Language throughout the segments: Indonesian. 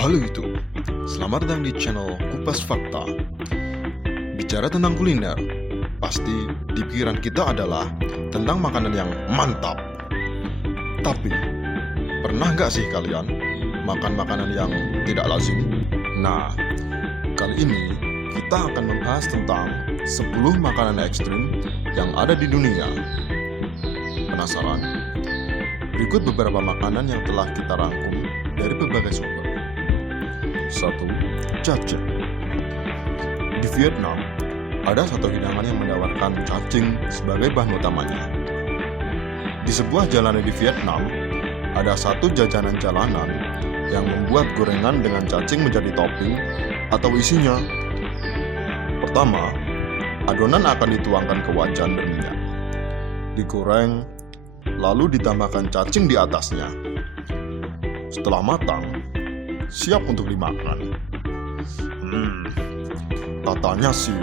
Halo YouTube, selamat datang di channel Kupas Fakta. Bicara tentang kuliner, pasti di pikiran kita adalah tentang makanan yang mantap. Tapi, pernah nggak sih kalian makan makanan yang tidak lazim? Nah, kali ini kita akan membahas tentang 10 makanan ekstrim yang ada di dunia. Penasaran? Berikut beberapa makanan yang telah kita rangkum dari berbagai sumber. 1. Cacing. Di Vietnam, ada satu hidangan yang menawarkan cacing sebagai bahan utamanya. Di sebuah jalanan di Vietnam, ada satu jajanan jalanan yang membuat gorengan dengan cacing menjadi topping atau isinya. Pertama, adonan akan dituangkan ke wajan berminyak, digoreng, lalu ditambahkan cacing di atasnya. Setelah matang, siap untuk dimakan. Katanya sih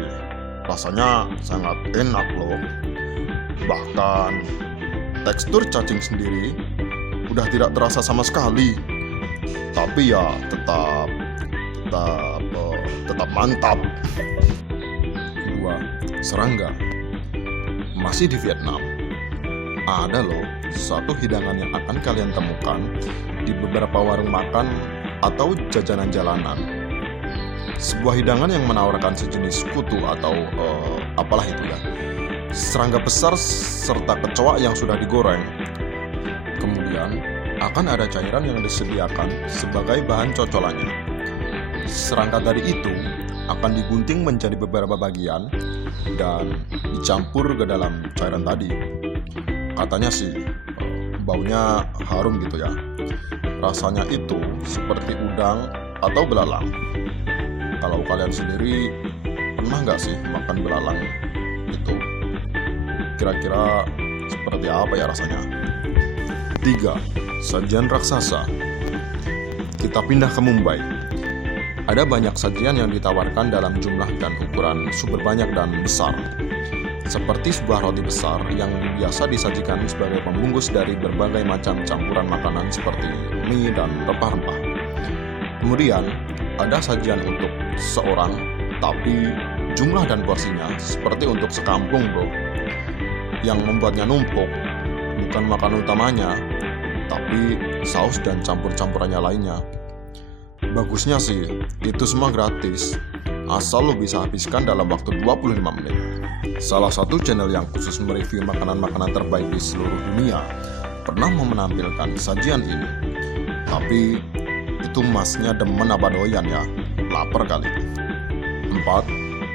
rasanya sangat enak loh. Bahkan tekstur cacing sendiri udah tidak terasa sama sekali. Tapi ya tetap mantap. Kedua, serangga. Masih di Vietnam, ada loh satu hidangan yang akan kalian temukan di beberapa warung makan atau jajanan jalanan. Sebuah hidangan yang menawarkan sejenis kutu atau apalah itu ya, serangga besar serta kecoa yang sudah digoreng. Kemudian akan ada cairan yang disediakan sebagai bahan cocolannya. Serangga tadi itu akan digunting menjadi beberapa bagian dan dicampur ke dalam cairan tadi. Katanya sih baunya harum gitu ya. Rasanya itu seperti udang atau belalang. Kalau kalian sendiri pernah nggak sih makan belalang itu? Kira-kira seperti apa ya rasanya? 3. Sajian raksasa. Kita pindah ke Mumbai. Ada banyak sajian yang ditawarkan dalam jumlah dan ukuran super banyak dan besar. Seperti sebuah roti besar yang biasa disajikan sebagai pembungkus dari berbagai macam campuran makanan seperti mie dan rempah-rempah. Kemudian, ada sajian untuk seorang, tapi jumlah dan porsinya seperti untuk sekampung bro. Yang membuatnya numpuk, bukan makan utamanya, tapi saus dan campur-campurannya lainnya. Bagusnya sih, itu semua gratis, asal lo bisa habiskan dalam waktu 25 menit. Salah satu channel yang khusus mereview makanan-makanan terbaik di seluruh dunia pernah menampilkan sajian ini. Tapi itu masnya demen apa doyan ya, lapar kali. 4.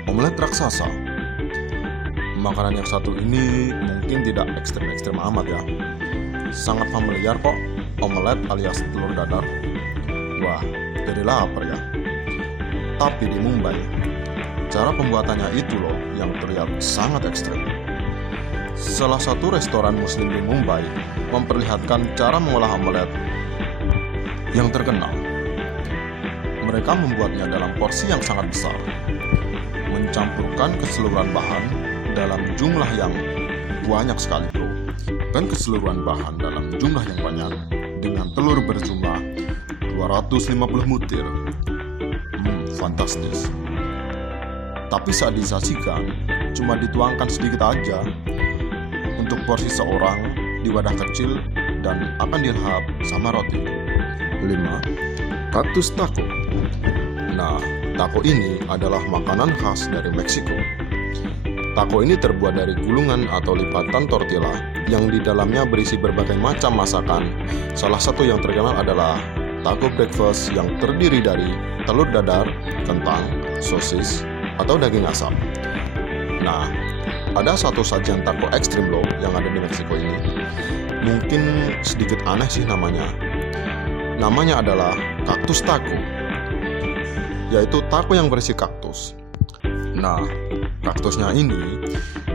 Omelet raksasa. Makanan yang satu ini mungkin tidak ekstrem-ekstrem amat ya. Sangat familiar kok, omelet alias telur dadar. Wah, jadi lapar ya. Tapi di Mumbai, cara pembuatannya itu loh yang terlihat sangat ekstrim. Salah satu restoran muslim di Mumbai memperlihatkan cara mengolah omelet yang terkenal. Mereka membuatnya dalam porsi yang sangat besar, mencampurkan keseluruhan bahan dalam jumlah yang banyak sekali bro. Dan keseluruhan bahan dalam jumlah yang banyak dengan telur berjumlah 250 butir. Fantastis. Tapi saat disajikan, cuma dituangkan sedikit aja untuk porsi seorang di wadah kecil dan akan dilahap sama roti. 5. Cactus taco. Nah, taco ini adalah makanan khas dari Meksiko. Taco ini terbuat dari gulungan atau lipatan tortilla yang di dalamnya berisi berbagai macam masakan. Salah satu yang terkenal adalah taco breakfast yang terdiri dari telur dadar, kentang, sosis, atau daging asap. Nah, ada satu sajian taco ekstrim loh yang ada di Meksiko ini. Mungkin sedikit aneh sih namanya. Namanya adalah kaktus taco, yaitu taco yang berisi kaktus. Nah, kaktusnya ini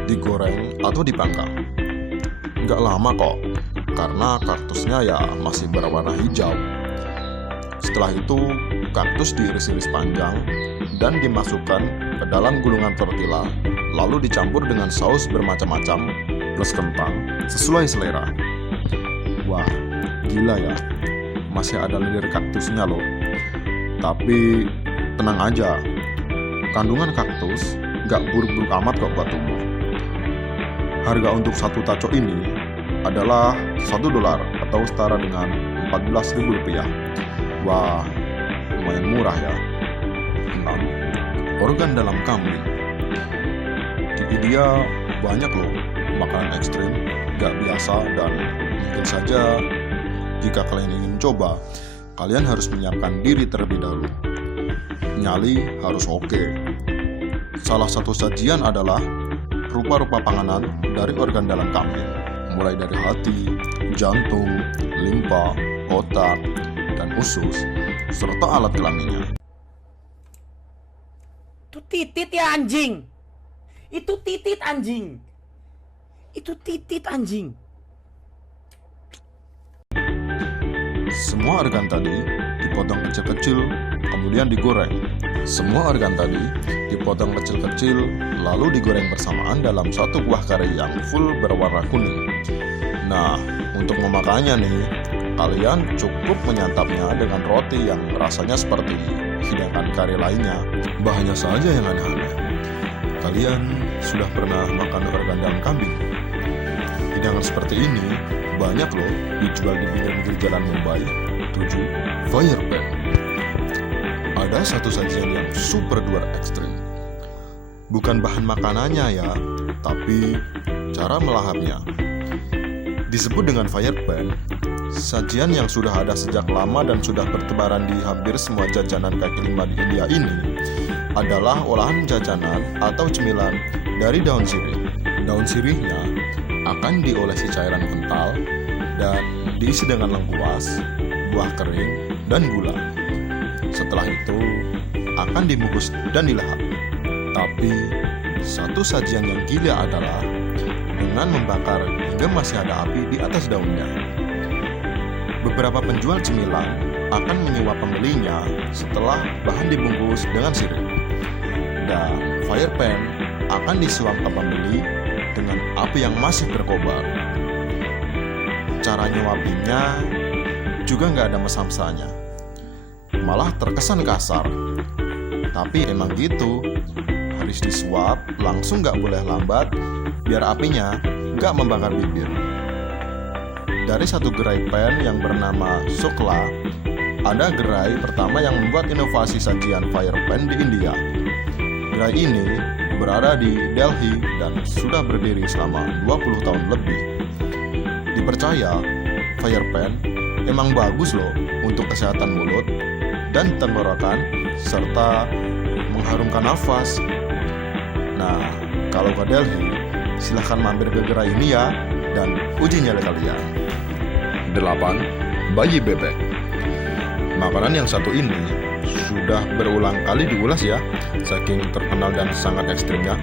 digoreng atau dipanggang. Nggak lama kok, karena kaktusnya ya masih berwarna hijau. Setelah itu, kaktus diiris-iris panjang dan dimasukkan ke dalam gulungan tortilla, lalu dicampur dengan saus bermacam-macam plus kentang sesuai selera. Wah, gila ya, masih ada lilir kaktusnya loh. Tapi tenang aja, kandungan kaktus gak buruk-buruk amat kok buat tubuh. Harga untuk satu taco ini adalah $1 atau setara dengan Rp14.000. Wah, lumayan murah ya. 6. Organ dalam kambing. Di India banyak loh makanan ekstrim, gak biasa, dan mungkin saja jika kalian ingin coba, kalian harus menyiapkan diri terlebih dahulu. Nyali harus oke. Salah satu sajian adalah rupa-rupa panganan dari organ dalam kambing, mulai dari hati, jantung, limpa, otak, dan usus, serta alat kelaminnya. Itu titit ya anjing. Itu titit anjing. Itu titit anjing. Semua organ tadi dipotong kecil-kecil, kemudian digoreng. Semua organ tadi dipotong kecil-kecil, lalu digoreng bersamaan dalam satu kuah kari yang full berwarna kuning. Nah, untuk memakannya nih, kalian cukup menyantapnya dengan roti yang rasanya seperti hidangan kari lainnya. Bahannya saja yang aneh-aneh. Kalian sudah pernah makan organ dalam kambing? Hidangan seperti ini banyak loh dijual di pinggir jalan Mumbai. 7. Fire pan. Ada satu sajian yang super duper ekstrim. Bukan bahan makanannya ya, tapi cara melahapnya. Disebut dengan fire pan, sajian yang sudah ada sejak lama dan sudah bertebaran di hampir semua jajanan kaki lima di India ini adalah olahan jajanan atau cemilan dari daun sirih. Daun sirihnya akan diolesi cairan kental dan diisi dengan lengkuas, buah kering, dan gula. Setelah itu akan dibungkus dan dilahap. Tapi satu sajian yang gila adalah dengan membakar hingga masih ada api di atas daunnya. Beberapa penjual cemilan akan menyuap pembelinya setelah bahan dibungkus dengan sirih. Dan fire pan akan disuap ke pembeli dengan api yang masih berkobar. Cara nyuapinnya juga nggak ada mesam-mesanya, malah terkesan kasar. Tapi emang gitu, harus disuap langsung, nggak boleh lambat biar apinya nggak membakar bibir. Dari satu gerai pan yang bernama Sokla, ada gerai pertama yang membuat inovasi sajian fire pan di India. Gerai ini berada di Delhi dan sudah berdiri selama 20 tahun lebih. Dipercaya, fire pan emang bagus loh untuk kesehatan mulut dan tenggorokan serta mengharumkan nafas. Nah, kalau ke Delhi, silahkan mampir ke gerai ini ya dan uji nyali kalian. 8. Bayi bebek. Makanan yang satu ini sudah berulang kali diulas ya, saking terkenal dan sangat ekstrimnya.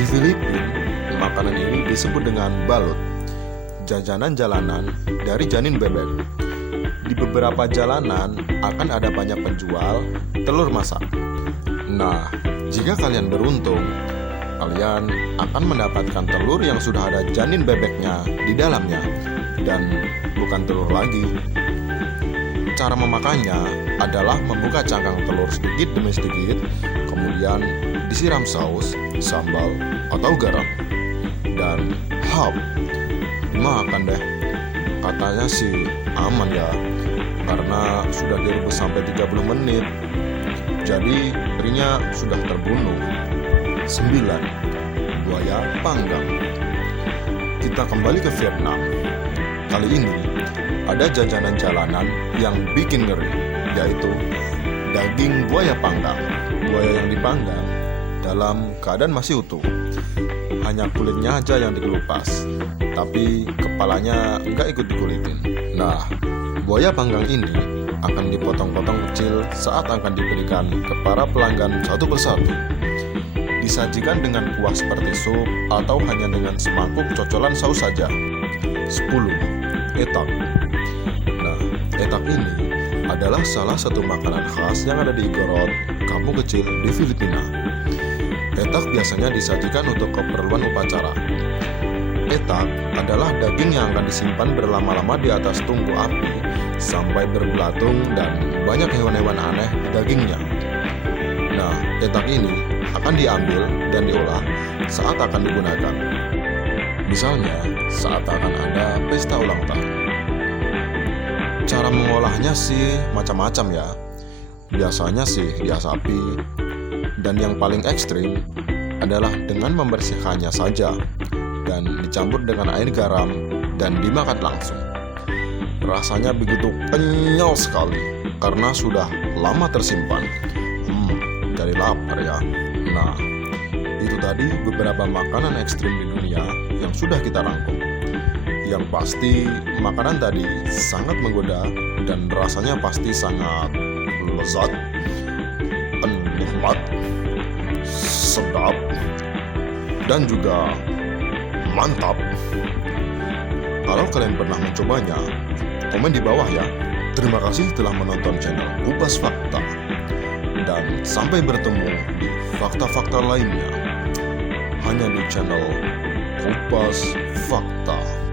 Di Filipina, makanan ini disebut dengan balut, jajanan jalanan dari janin bebek. Di beberapa jalanan akan ada banyak penjual telur masak. Nah, jika kalian beruntung, kalian akan mendapatkan telur yang sudah ada janin bebeknya di dalamnya, dan bukan telur lagi. Cara memakannya adalah membuka cangkang telur sedikit demi sedikit, kemudian disiram saus, sambal, atau garam, dan hap, dimakan deh. Katanya sih aman ya, karena sudah direbus sampai 30 menit, jadi perinya sudah terbunuh. 9. Buaya panggang. Kita kembali ke Vietnam. Kali ini ada jajanan jalanan yang bikin ngeri, yaitu daging buaya panggang. Buaya yang dipanggang dalam keadaan masih utuh, hanya kulitnya aja yang dikelupas, tapi kepalanya nggak ikut dikulitin. Nah, buaya panggang ini akan dipotong-potong kecil saat akan diberikan ke para pelanggan satu persatu. Disajikan dengan kuah seperti sup atau hanya dengan semangkuk cocolan saus saja. 10. Etak. Nah, etak ini adalah salah satu makanan khas yang ada di Igorot, kampung kecil di Filipina. Etak biasanya disajikan untuk keperluan upacara. Etak adalah daging yang akan disimpan berlama-lama di atas tungku api sampai berbelatung dan banyak hewan-hewan aneh di dagingnya. Nah, ketak ini akan diambil dan diolah saat akan digunakan. Misalnya, saat akan ada pesta ulang tahun. Cara mengolahnya sih macam-macam ya. Biasanya sih diasapi, dan yang paling ekstrim adalah dengan membersihkannya saja dan dicampur dengan air garam dan dimakan langsung. Rasanya begitu kenyal sekali karena sudah lama tersimpan. Jadi lapar ya. Nah, itu tadi beberapa makanan ekstrim di dunia yang sudah kita rangkum. Yang pasti makanan tadi sangat menggoda dan rasanya pasti sangat lezat, nikmat, sedap, dan juga mantap. Kalau kalian pernah mencobanya, komen di bawah ya. Terima kasih telah menonton channel Kupas Fakta. Dan sampai bertemu di fakta-fakta lainnya hanya di channel Kupas Fakta.